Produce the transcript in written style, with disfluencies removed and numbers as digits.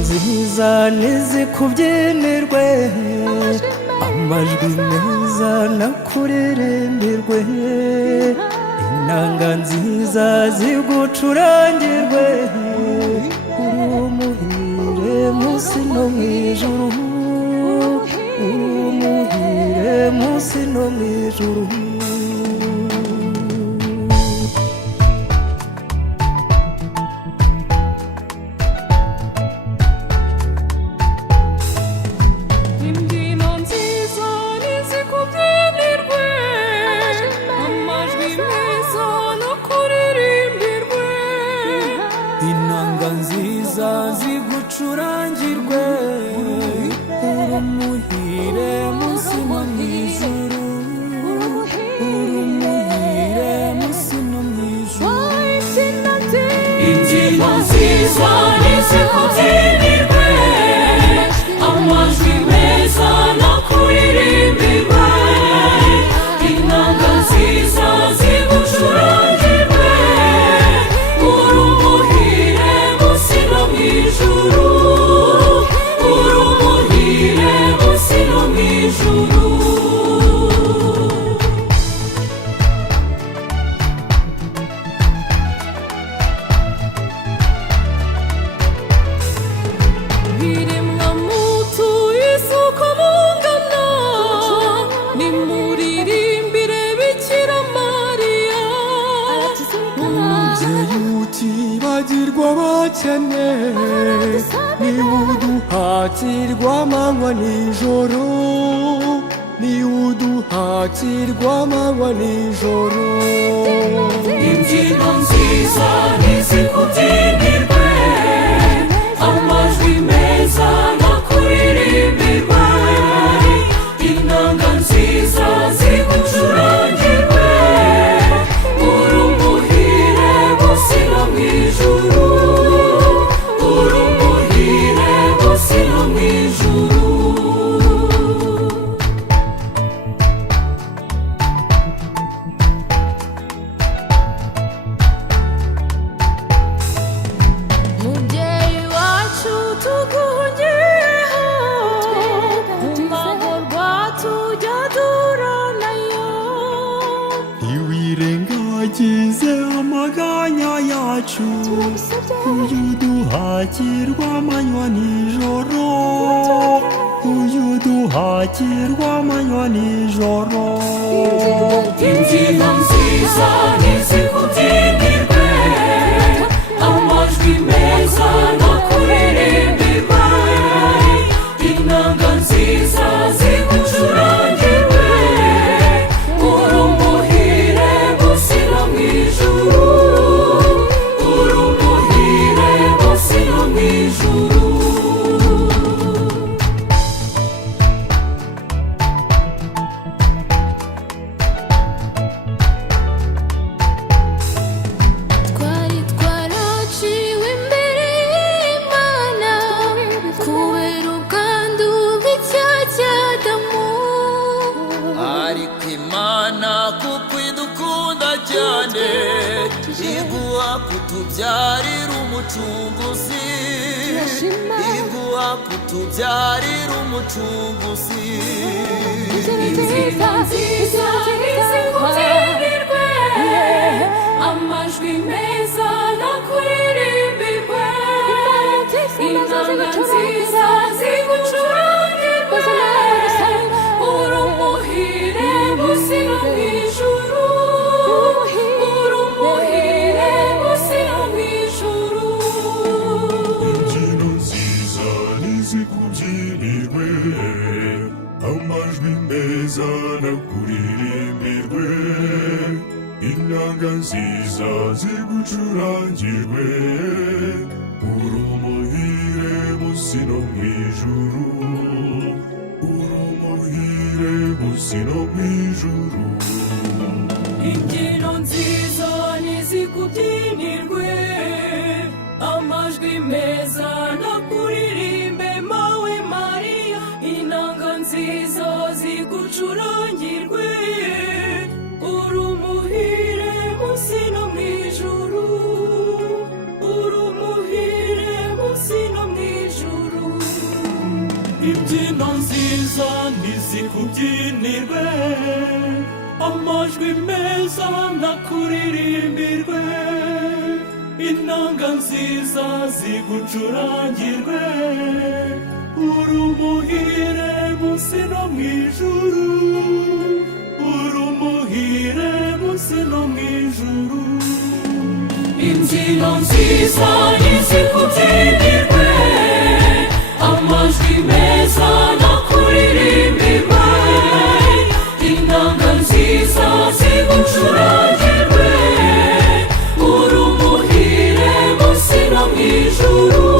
nziza nizikubyinirwe, amajwi meza nakuririmbirwe, inanga nziza zigucurangirwe, urumuhire munsi no mwijuru, urumuhire munsi no mwijuru. Inanga nziza zigucurangirwe, urumuhire munsi no mwijuru, urumuhire munsi no mwijuru. Imbyino nziza nizikubyinirwe, amajwi meza nakuririmbirwe, inanga nziza zigucurangirwe, urumuhire munsi no mwijuru, urumuhire munsi no mwijuru. Biremwa mutu isuko mungana, nimuririmbire Bikira Mariya. Umubyeyi utibagirwa abakene, niwe uduhatirwa amanywa nijoro, niwe uduhatirwa amanywa nijoro. Imbyino nziza nizikubyinirwe, amajwi meza nakuririmbirwe, inanga nziza zigucurangirwe, urumuhire munsi no mwijuru, urumuhire munsi no mwijuru. Mubyeyi wacu tuguhungiyeho, umagorwa tujya duranayo. Ntiwirengagize amaganya yacu, uyu duhakirwa amanywa nijoro, uyu duhakirwa amanywa nijoro. Imbyino nziza nizikubyinirwe, amajwi meza nakuririmbirwe, inanga nziza zigucurangirwe, urumuhire munsi no mwijuru, urumuhire munsi no mwijuru. Twari twaraciwe imbere y'Imana kubera ubwandu bw'icyaha cya Adamu, ariko Imana kuko idukunda cyane, iguha kutubyarira umucunguzi, iguha kutubyarira umucunguzi. Imbyino nziza nizikubyinirwe, amajwi meza nakuririmbirwe, inanga nziza zigucurangirwe, urumuhire munsi no mwijuru, urumuhire munsi no mwijuru. Imbyino nziza nizikubyinirwe, amajwi meza nakuririmbirwe, inanga nziza zigucurangirwe, urumuhire munsi no mwijuru, urumuhire munsi no mwijuru. Imbyino nziza nizikubyinirwe, amajwi amajwi meza nakuririmbe mawe Mariya, inanga nziza zigucurangirwe, uri umuhire munsi no mu ijuru, uri umuhire munsi no mu ijuru. imbyino nziza nizikubyinirwe, amajwi meza nakuririmbirwe, inanga nziza zigucurangirwe, uri umuhire munsi no mu ijuru, uri umuhire munsi no mu ijuru. Imbyino nziza nizikubyinirwe, amajwi meza nakuririmbirwe, inanga nziza zigucurangirwe, uri umuhire munsi no mu ijuru.